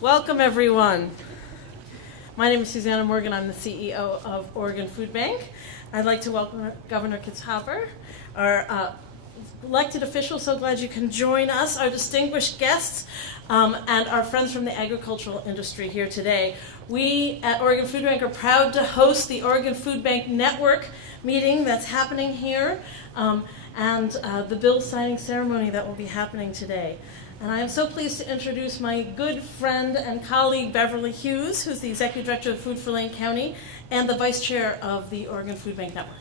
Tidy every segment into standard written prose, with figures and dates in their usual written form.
Welcome, everyone. My name is Susanna Morgan. I'm the CEO of Oregon Food Bank. I'd like to welcome Governor Kitzhaber, our elected officials. So glad you can join us, our distinguished guests, and our friends from the agricultural industry here today. We at Oregon Food Bank are proud to host the Oregon Food Bank Network meeting that's happening here, and the bill signing ceremony that will be happening today. And I am so pleased to introduce my good friend and colleague, Beverly Hughes, who's the Executive Director of Food for Lane County and the Vice Chair of the Oregon Food Bank Network.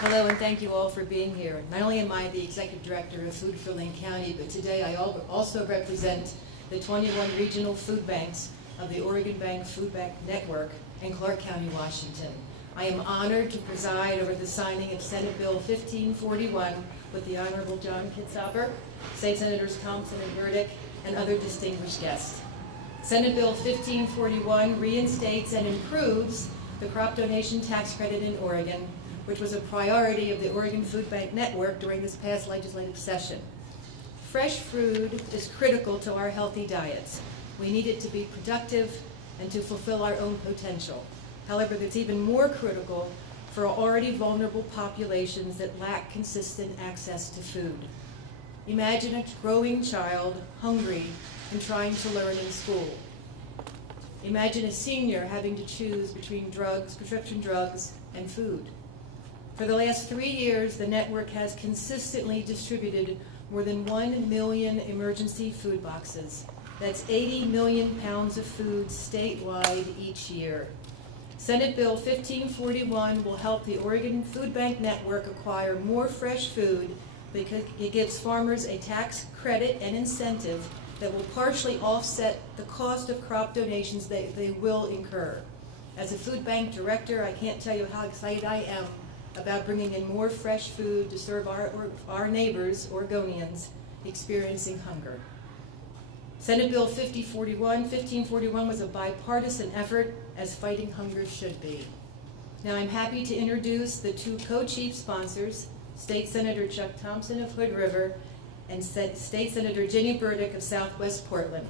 Hello, and thank you all for being here. Not only am I the Executive Director of Food for Lane County, but today I also represent the 21 regional food banks of the Oregon Food Bank Network in Clark County, Washington. I am honored to preside over the signing of Senate Bill 1541 with the Honorable John Kitzhaber, State Senators Thompson and Burdick, and other distinguished guests. Senate Bill 1541 reinstates and improves the crop donation tax credit in Oregon, which was a priority of the Oregon Food Bank Network during this past legislative session. Fresh food is critical to our healthy diets. We need it to be productive and to fulfill our own potential. However, it's even more critical for already vulnerable populations that lack consistent access to food. Imagine a growing child hungry and trying to learn in school. Imagine a senior having to choose between drugs, prescription drugs, and food. For the last 3 years, the network has consistently distributed more than 1 million emergency food boxes. That's 80 million pounds of food statewide each year. Senate Bill 1541 will help the Oregon Food Bank Network acquire more fresh food because it gives farmers a tax credit and incentive that will partially offset the cost of crop donations they will incur. As a food bank director, I can't tell you how excited I am about bringing in more fresh food to serve our neighbors, Oregonians, experiencing hunger. Senate Bill 1541 was a bipartisan effort, as fighting hunger should be. Now I'm happy to introduce the two co-chief sponsors, State Senator Chuck Thompson of Hood River and State Senator Ginny Burdick of Southwest Portland.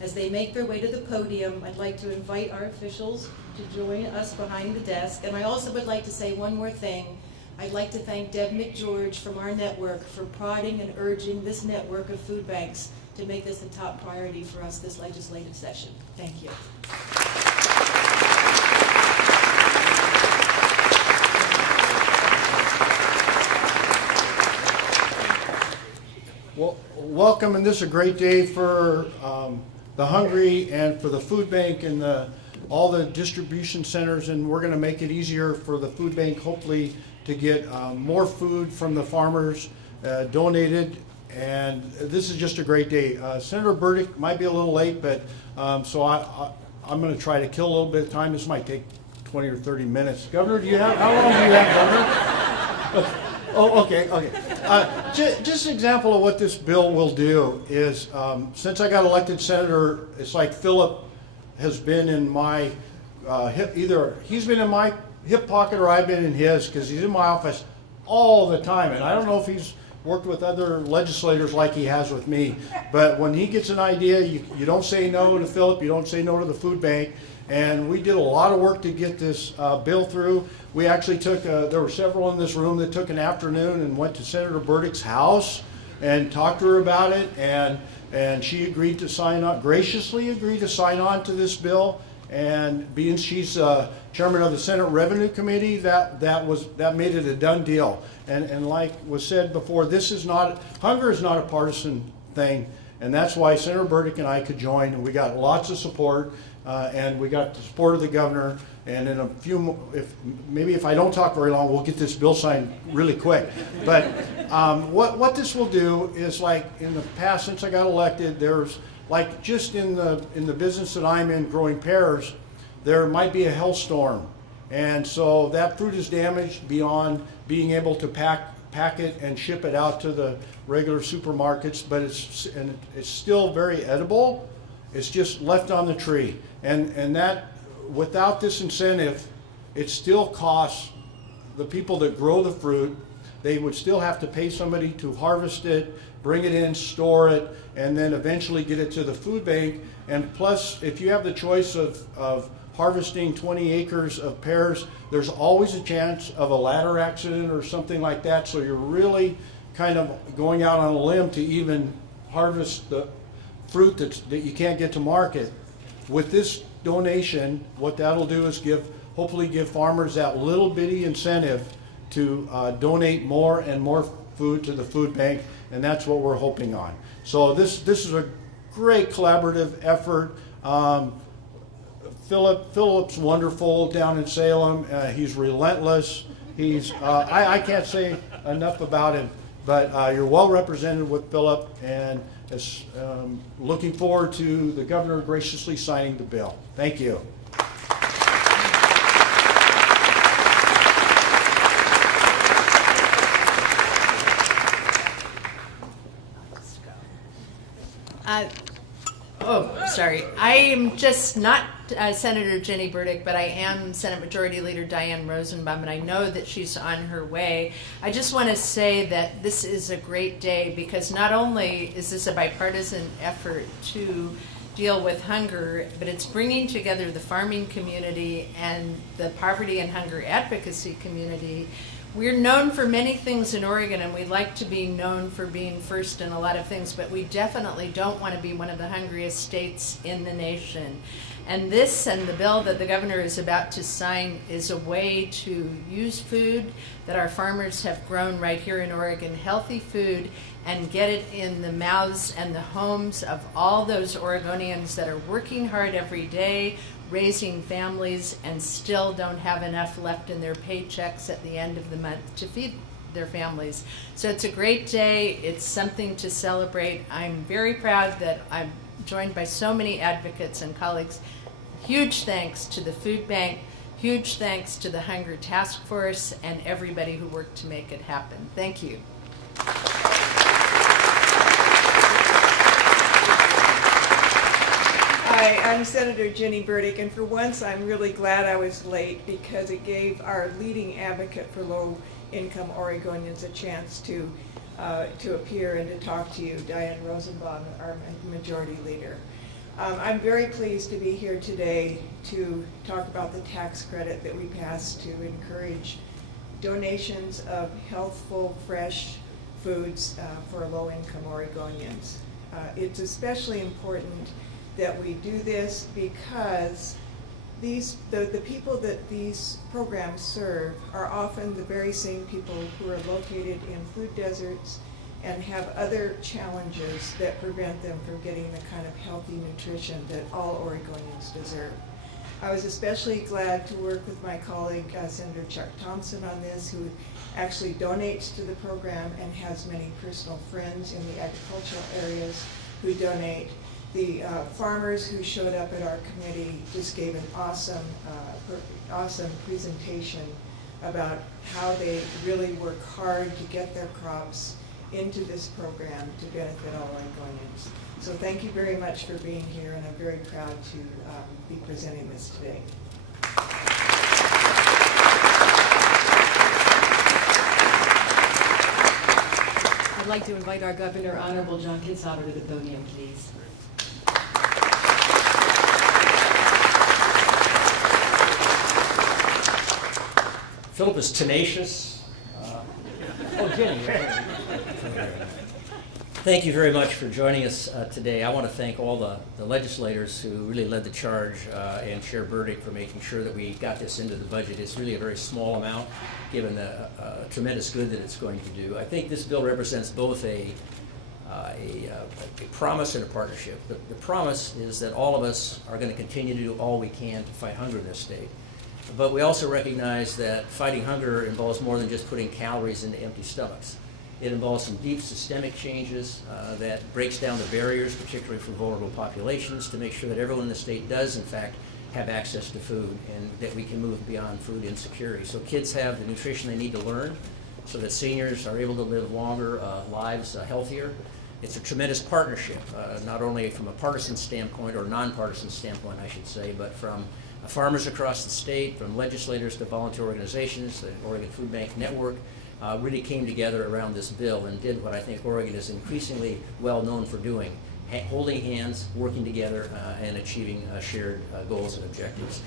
As they make their way to the podium, I'd like to invite our officials to join us behind the desk. And I also would like to say one more thing. I'd like to thank Deb McGeorge from our network for prodding and urging this network of food banks to make this a top priority for us this legislative session. Thank you. Well, welcome, and this is a great day for the hungry and for the food bank and all the distribution centers, and we're going to make it easier for the food bank, hopefully, to get more food from the farmers donated. And this is just a great day. Senator Burdick might be a little late, but so I'm going to try to kill a little bit of time. This might take 20 or 30 minutes. Governor, how long do you have, Governor? Oh, okay. Just an example of what this bill will do is, since I got elected senator, it's like Philip has been in my either he's been in my hip pocket or I've been in his, because he's in my office all the time, and I don't know if he's worked with other legislators like he has with me, but when he gets an idea, you don't say no to Philip, you don't say no to the food bank, and we did a lot of work to get this bill through. We actually took, there were several in this room that took an afternoon and went to Senator Burdick's house and talked to her about it, and she agreed to sign on, graciously agreed to sign on to this bill. And being she's chairman of the Senate Revenue Committee, that made it a done deal. And like was said before, hunger is not a partisan thing, and that's why Senator Burdick and I could join, and we got lots of support, and we got the support of the governor. And in a few, if I don't talk very long, we'll get this bill signed really quick. But what this will do is, like in the past, since I got elected, there's like just in the business that I'm in, growing pears, there might be a hailstorm, and so that fruit is damaged beyond being able to pack it and ship it out to the regular supermarkets. But it's still very edible. It's just left on the tree, and that without this incentive it still costs the people that grow the fruit, they would still have to pay somebody to harvest it, bring it in, store it, and then eventually get it to the food bank. And plus, if you have the choice of harvesting 20 acres of pears, there's always a chance of a ladder accident or something like that. So you're really kind of going out on a limb to even harvest the fruit that you can't get to market. With this donation, what that'll do is hopefully give farmers that little bitty incentive to donate more and more food to the food bank, and that's what we're hoping on. So this is a great collaborative effort. Philip's wonderful down in Salem. He's relentless. I can't say enough about him, but you're well represented with Philip, and looking forward to the governor graciously signing the bill. Thank you. Sorry. I am just not Senator Jenny Burdick, but I am Senate Majority Leader Diane Rosenbaum, and I know that she's on her way. I just want to say that this is a great day because not only is this a bipartisan effort to deal with hunger, but it's bringing together the farming community and the poverty and hunger advocacy community. We're known for many things in Oregon, and we like to be known for being first in a lot of things, but we definitely don't want to be one of the hungriest states in the nation. And this and the bill that the governor is about to sign is a way to use food that our farmers have grown right here in Oregon, healthy food, and get it in the mouths and the homes of all those Oregonians that are working hard every day, raising families, and still don't have enough left in their paychecks at the end of the month to feed their families. So it's a great day. It's something to celebrate. I'm very proud that I'm joined by so many advocates and colleagues. Huge thanks to the food bank, huge thanks to the Hunger Task Force, and everybody who worked to make it happen. Thank you. Hi, I'm Senator Jenny Burdick, and for once I'm really glad I was late because it gave our leading advocate for low-income Oregonians a chance to appear and to talk to you, Diane Rosenbaum, our Majority Leader. I'm very pleased to be here today to talk about the tax credit that we passed to encourage donations of healthful, fresh foods for low-income Oregonians. It's especially important that we do this because the people that these programs serve are often the very same people who are located in food deserts and have other challenges that prevent them from getting the kind of healthy nutrition that all Oregonians deserve. I was especially glad to work with my colleague, Senator Chuck Thompson, on this, who actually donates to the program and has many personal friends in the agricultural areas who donate. The farmers who showed up at our committee just gave an awesome presentation about how they really work hard to get their crops into this program to benefit all Oregonians. So thank you very much for being here, and I'm very proud to be presenting this today. I'd like to invite our governor, Honorable John Kitzhaber, to the podium, please. Philip is tenacious. Jenny. Thank you very much for joining us today. I want to thank all the legislators who really led the charge and Chair Burdick for making sure that we got this into the budget. It's really a very small amount given the tremendous good that it's going to do. I think this bill represents both a promise and a partnership. The promise is that all of us are going to continue to do all we can to fight hunger in this state. But we also recognize that fighting hunger involves more than just putting calories into empty stomachs. It involves some deep systemic changes that breaks down the barriers, particularly for vulnerable populations, to make sure that everyone in the state does, in fact, have access to food and that we can move beyond food insecurity. So kids have the nutrition they need to learn so that seniors are able to live longer lives, healthier. It's a tremendous partnership, not only from a partisan standpoint or nonpartisan standpoint, I should say, but from farmers across the state, from legislators to volunteer organizations, the Oregon Food Bank Network, really came together around this bill and did what I think Oregon is increasingly well known for doing, holding hands, working together, and achieving shared goals and objectives.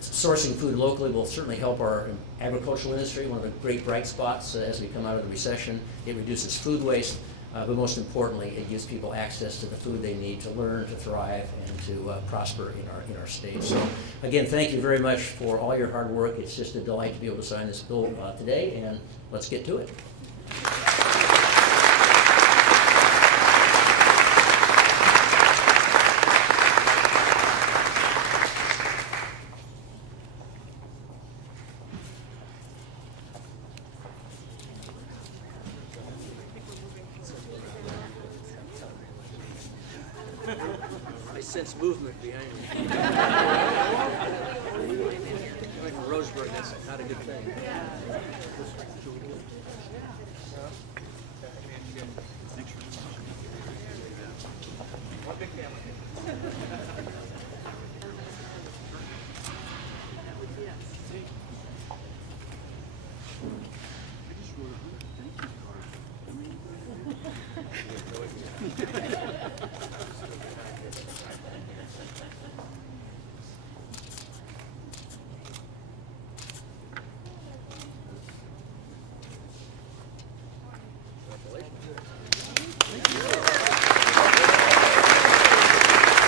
Sourcing food locally will certainly help our agricultural industry, one of the great bright spots as we come out of the recession. It reduces food waste, but most importantly, it gives people access to the food they need to learn, to thrive, and to prosper in our state. So again, thank you very much for all your hard work. It's just a delight to be able to sign this bill today, and let's get to it. I sense movement behind me. Coming from Roseburg, that's not a good thing. One big family.